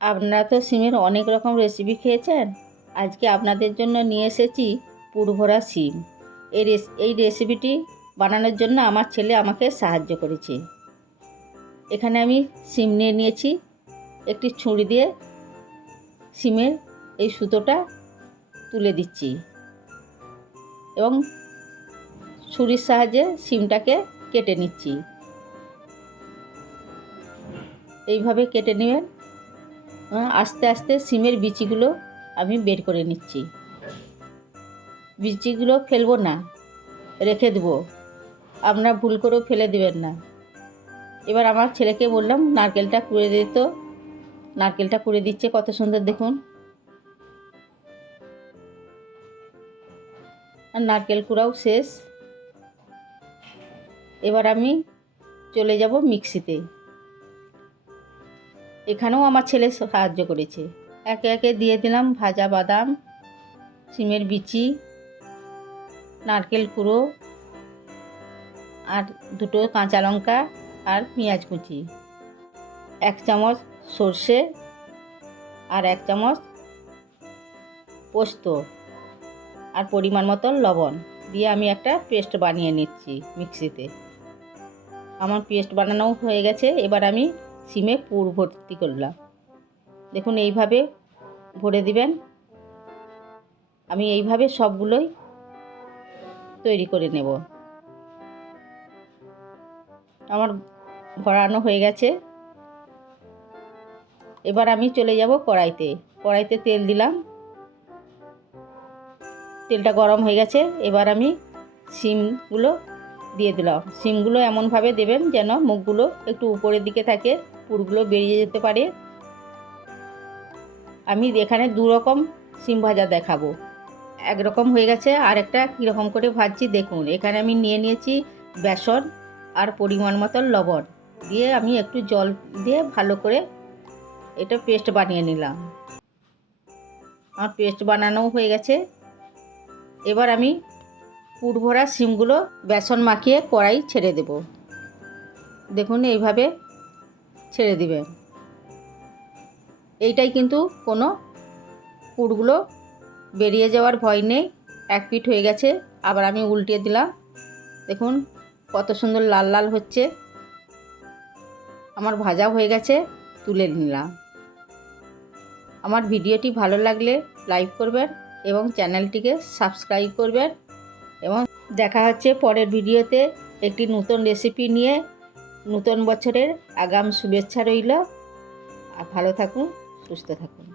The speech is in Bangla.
আপনারা তো সিমের অনেক রকম রেসিপি খেয়েছেন। আজকে আপনাদের জন্য নিয়ে এসেছি পুরভরা সিম। এই এই রেসিপিটি বানানোর জন্য আমার ছেলে আমাকে সাহায্য করেছে। এখানে আমি সিম নিয়ে নিয়েছি। একটি ছুরি দিয়ে সিমের এই সুতোটা তুলে দিচ্ছি। এবং ছুরির সাহায্যে সিমটাকে কেটে নিচ্ছি। এইভাবে কেটে নেবেন। আস্তে আস্তে সিমের বিচিগুলো আমি বের করে নিচ্ছি। বিচিগুলো ফেলব না, রেখে দেবো। আপনারা ভুল করেও ফেলে দেবেন না। এবার আমার ছেলেকে বললাম, নারকেলটা কুড়ে দিত নারকেলটা কুড়ে দিচ্ছে, কত সুন্দর দেখুন। আর নারকেল কুড়াও শেষ। এবার আমি চলে যাব মিক্সিতে। এখানেও আমার ছেলে সাহায্য করেছে। একে একে দিয়ে দিলাম ভাজা বাদাম, সিমের বিচি, নারকেল কুড়ো আর দুটো কাঁচা লঙ্কা আর পেঁয়াজ কুচি, এক চামচ সর্ষে আর এক চামচ পোস্ত আর পরিমাণ মতো লবণ দিয়ে আমি একটা পেস্ট বানিয়ে নিচ্ছি মিক্সিতে। আমার পেস্ট বানানোও হয়ে গেছে, এবার আমি সিমে পুর ভর্তি করলাম। দেখুন, এইভাবে ভরে দিবেন। আমি এইভাবে সবগুলোই তৈরি করে নেব। আমার ভরানো হয়ে গেছে। এবার আমি চলে যাব কড়াইতে। কড়াইতে তেল দিলাম। তেলটা গরম হয়ে গেছে। এবার আমি সিমগুলো দিয়ে দিলাম। সিমগুলো এমনভাবে দেবেন যেন মুখগুলো একটু উপরের দিকে থাকে। পুরগুলো বেরিয়ে যেতে পারে। আমি এখানে দু রকম সিম ভাজা দেখাবো। একরকম হয়ে গেছে। আর একটা কীরকম করে ভাজছি দেখুন। এখানে আমি নিয়ে নিয়েছি বেসন আর পরিমাণ মতো লবণ। দিয়ে আমি একটু জল দিয়ে ভালো করে এটা পেস্ট বানিয়ে নিলাম। আমার পেস্ট বানানোও হয়ে গেছে। এবার আমি পুরভরা সিমগুলো বেসন মাখিয়ে কড়াই ছেড়ে দেব। দেখুন এইভাবে ছেড়ে দিবেন এইটাই কিন্তু কোনো পুরগুলো বেরিয়ে যাওয়ার ভয় নেই। এক পিঠ হয়ে গেছে, আবার আমি উল্টে দিলাম। দেখুন, কত সুন্দর লাল লাল হচ্ছে। আমার ভাজা হয়ে গেছে, তুলে নিলাম। আমার ভিডিওটি ভালো লাগলে লাইক করবেন এবং চ্যানেলটিকে সাবস্ক্রাইব করবেন। এবং দেখা হচ্ছে পরের ভিডিওতে একটি নতুন রেসিপি নিয়ে। নতুন বছরের আগাম শুভেচ্ছা রইল। আর ভালো থাকুন সুস্থ থাকুন।